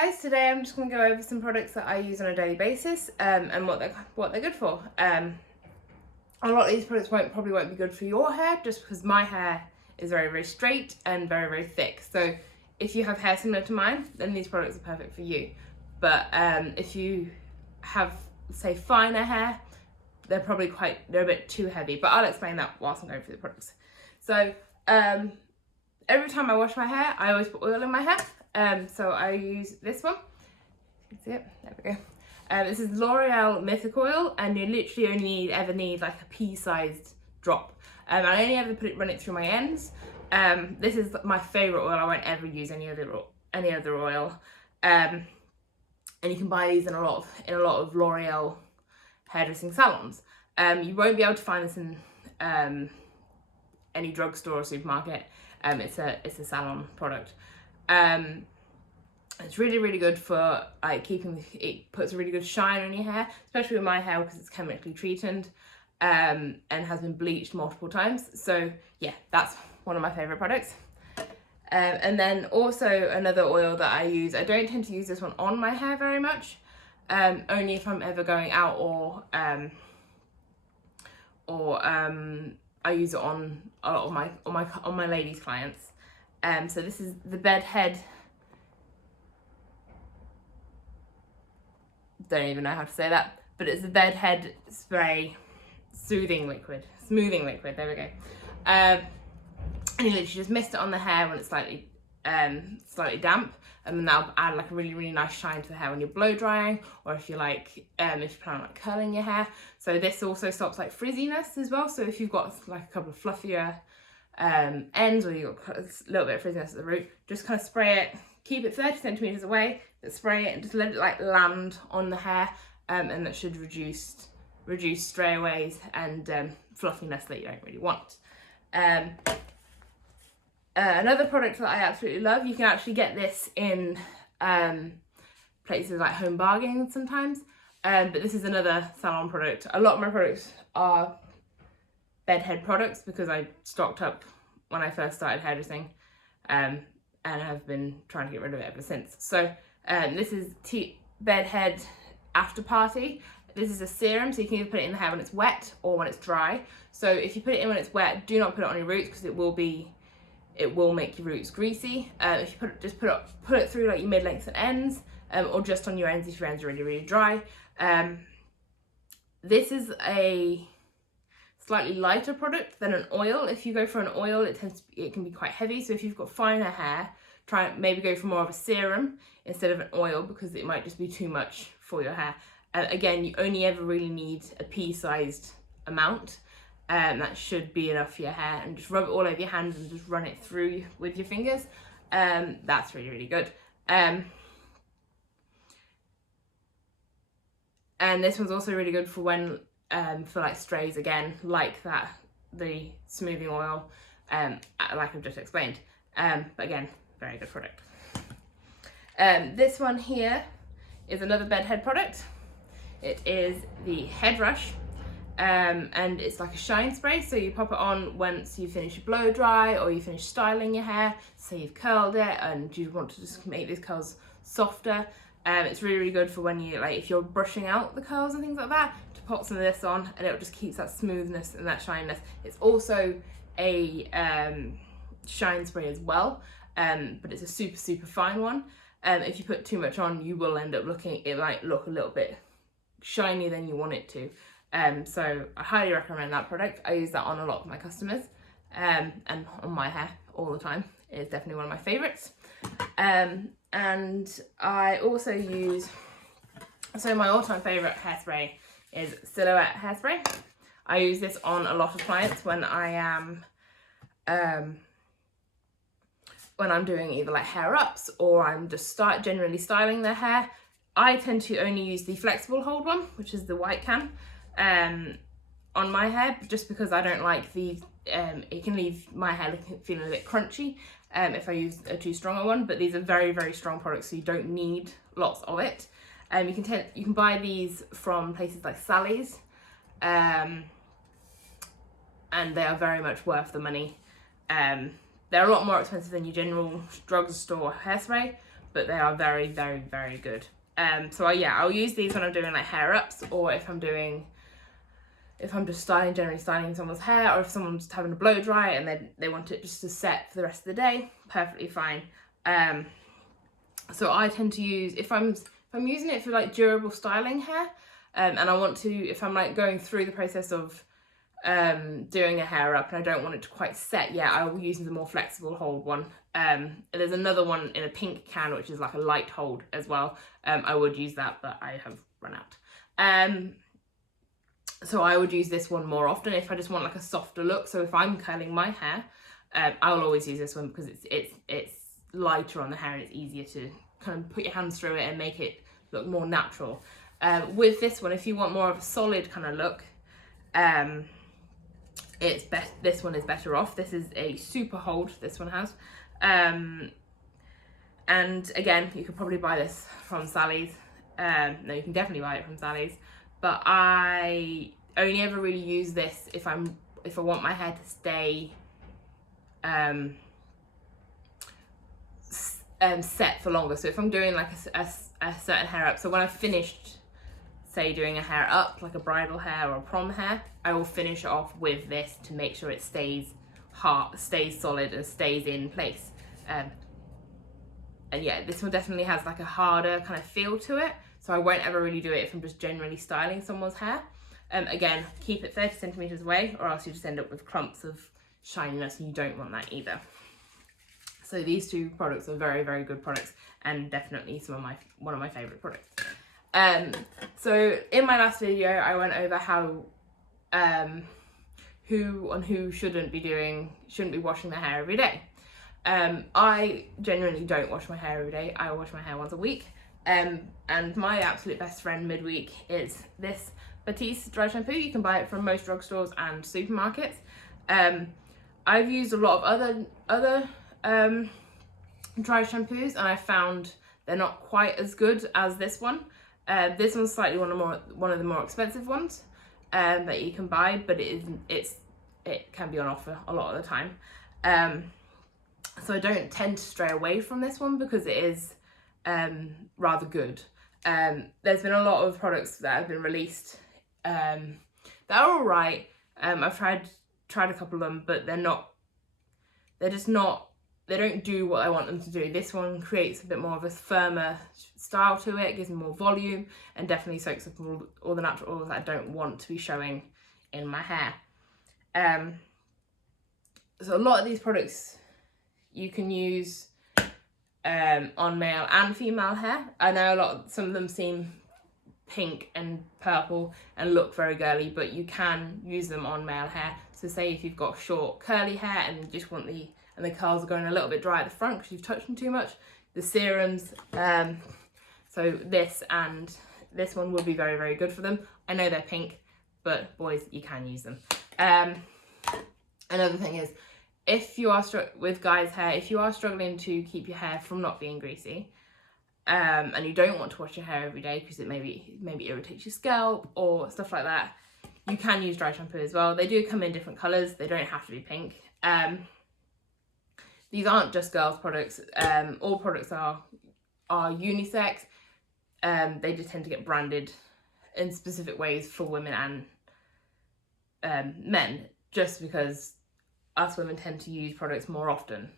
guys, today I'm just going to go over some products that I use on a daily basis and what they're good for. A lot of these products probably won't be good for your hair just because my hair is very, very straight and very, very thick. So if you have hair similar to mine, then these products are perfect for you. But if you have, say, finer hair, they're a bit too heavy. But I'll explain that whilst I'm going through the products. So every time I wash my hair, I always put oil in my hair. So I use this one. You can see it. There we go. This is L'Oreal Mythic Oil, and you literally only ever need like a pea-sized drop. I only ever run it through my ends. This is my favourite oil. I won't ever use any other oil. And you can buy these in a lot of L'Oreal hairdressing salons. You won't be able to find this in any drugstore or supermarket. It's a salon product. It's really, really good for like it puts a really good shine on your hair, especially with my hair because it's chemically treated and has been bleached multiple times. So yeah, that's one of my favourite products. And then also another oil that I use, I don't tend to use this one on my hair very much, only if I'm ever going out or I use it on a lot of my ladies clients. So this is the Bed Head. Don't even know how to say that, but it's the Bed Head Spray smoothing liquid. There we go. And you literally just mist it on the hair when it's slightly damp, and then that'll add like a really, really nice shine to the hair when you're blow drying, or if you're if you plan on like curling your hair. So this also stops like frizziness as well. So if you've got like a couple of fluffier ends, or you've got a little bit of frizziness at the root, just kind of spray it, keep it 30 centimeters away, but spray it and just let it like land on the hair, and that should reduce strayaways and fluffiness that you don't really want. Another product that I absolutely love, you can actually get this in places like Home Bargain sometimes, but this is another salon product. A lot of my products are bedhead products because I stocked up when I first started hairdressing, and have been trying to get rid of it ever since. So this is Bedhead After Party. This is a serum, so you can either put it in the hair when it's wet or when it's dry. So if you put it in when it's wet, do not put it on your roots because it will make your roots greasy. If you put it through like your mid-lengths and ends, or just on your ends if your ends are really, really dry. This is a slightly lighter product than an oil. If you go for an oil, it can be quite heavy. So if you've got finer hair, maybe go for more of a serum instead of an oil because it might just be too much for your hair. Again, you only ever really need a pea-sized amount. That should be enough for your hair, and just rub it all over your hands and just run it through with your fingers. That's really, really good. And this one's also really good for when for like strays again, like the smoothing oil, like I've just explained. But again, very good product. This one here is another bedhead product. It is the Head Rush. And it's like a shine spray, so you pop it on once you finish your blow dry or you finish styling your hair. So you've curled it and you want to just make these curls softer. It's really, really good for when you if you're brushing out the curls and things like that, to pop some of this on, and it just keeps that smoothness and that shininess. It's also a shine spray as well, but it's a super, super fine one. If you put too much on, you will end up it might look a little bit shinier than you want it to. So I highly recommend that product. I use that on a lot of my customers, and on my hair all the time. It's definitely one of my favorites. And I also use, so my all-time favorite hairspray is Silhouette Hairspray. I use this on a lot of clients when I am when I'm doing either like hair ups or I'm just generally styling their hair. I tend to only use the flexible hold one, which is the white can, on my hair, just because I don't like it can leave my hair feeling a bit crunchy if I use a too strong one. But these are very, very strong products, so you don't need lots of it. You can buy these from places like Sally's, and they are very much worth the money. They're a lot more expensive than your general drugstore hairspray, but they are very, very, very good. So I'll use these when I'm doing like hair ups, or if I'm just generally styling someone's hair, or if someone's just having a blow dry and they want it just to set for the rest of the day, perfectly fine. So I tend to use, if I'm using it for like durable styling hair, and I want to, if I'm like going through the process of doing a hair up and I don't want it to quite set yet, I will use the more flexible hold one. There's another one in a pink can which is like a light hold as well. I would use that, but I have run out. So I would use this one more often if I just want like a softer look. So if I'm curling my hair, I'll always use this one because it's lighter on the hair and it's easier to kind of put your hands through it and make it look more natural. With this one, if you want more of a solid kind of look, this one is better off. This is a super hold, this one has. And again, you could probably buy this from Sally's. No, you can definitely buy it from Sally's. But I only ever really use this if I want my hair to stay set for longer. So if I'm doing like a certain hair up, so when I've finished, say, doing a hair up, like a bridal hair or a prom hair, I will finish it off with this to make sure it stays solid and stays in place. And yeah, this one definitely has like a harder kind of feel to it, so I won't ever really do it if I'm just generally styling someone's hair. Again, keep it 30 centimeters away, or else you just end up with clumps of shininess, and you don't want that either. So these two products are very, very good products, and definitely one of my favorite products. So in my last video, I went over how who shouldn't be washing their hair every day. I genuinely don't wash my hair every day. I wash my hair once a week. And my absolute best friend midweek is this Batiste dry shampoo. You can buy it from most drugstores and supermarkets. I've used a lot of other dry shampoos, and I found they're not quite as good as this one. This one's slightly one of the more expensive ones that you can buy, but it can be on offer a lot of the time. So I don't tend to stray away from this one because it is rather good. There's been a lot of products that have been released that are all right. I've tried a couple of them, but they don't do what I want them to do. This one creates a bit more of a firmer style to it, gives me more volume, and definitely soaks up all the natural oils that I don't want to be showing in my hair. So a lot of these products you can use on male and female hair. I know some of them seem pink and purple and look very girly, but you can use them on male hair. So say if you've got short curly hair and you just want the curls are going a little bit dry at the front because you've touched them too much, the serums, so this and this one would be very, very good for them. I know they're pink, but boys, you can use them. Another thing is, if you are with guys' hair, if you are struggling to keep your hair from not being greasy, and you don't want to wash your hair every day because it maybe irritates your scalp or stuff like that, you can use dry shampoo as well. They do come in different colours. They don't have to be pink. These aren't just girls' products. All products are unisex. They just tend to get branded in specific ways for women and men, just because us women tend to use products more often